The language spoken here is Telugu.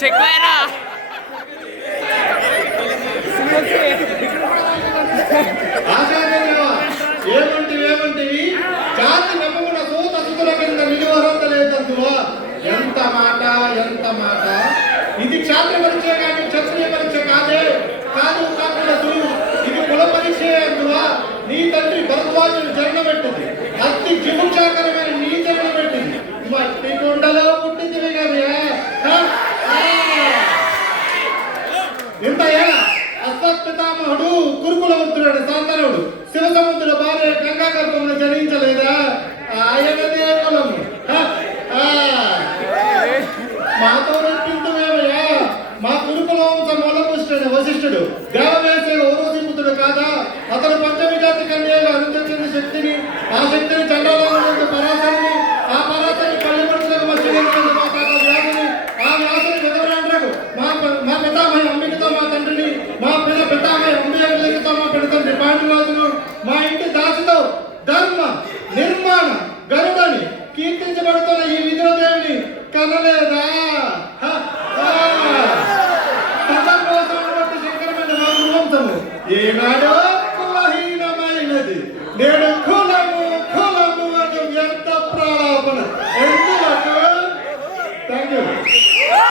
చెక్వేరా ఏమంటివి జాతి నమ్మకున్న సూత సుతుల కింద నిలువరత లేదందువా. ఎంత మాట ఇది క్షాత్ర పరీక్ష కానీ క్షత్రియ పరీక్ష కాదు ఇది కుల పరీక్ష అందువా. నీ తండ్రి భరద్వాజుడు జరణ పెట్టింది, అతి జిగుక్షాకరమైన నీ జరణ పెట్టింది, మట్టి కుండలో పుట్టింది కదా. ఇంత అస్తపితామహుడు కురుకులవంతుడు శాంతనుడు శివసముద్రుల భార్య గంగా గర్భంలో జనించలేదా? ఆయనదే కులము. మాతో రప్పింతుమేమయ్యా. మా కురుకుల వంశ మూలపుష్టుడు వశిష్ఠుడు దేవవేశ ఓరోసిపుత్రుడు కాదా? అతను పంచమి జాతి కన్యగా అనుసరించిన శక్తిని, ఆ శక్తిని చండాలంగా పరాశరిని, ఆ పరాశరిని పల్లెపడుతులకు మధ్యని, ఆ వ్యాసుని విధవరాండ్రకు మా పితామహి అంబికతో మా తండ్రిని, మా పితామహి అంబికతో మా పిడతండ్రి పాండురాజును, మా ఇంటి దాసితో ధర్మ నిర్మాణ గరుడని కీర్తించబడుతున్న ఈ విద్రోదేవిని కనలేదా? శంకరమైన మా గురువంశము ఏనాడో కులహీనమైనది, నేడు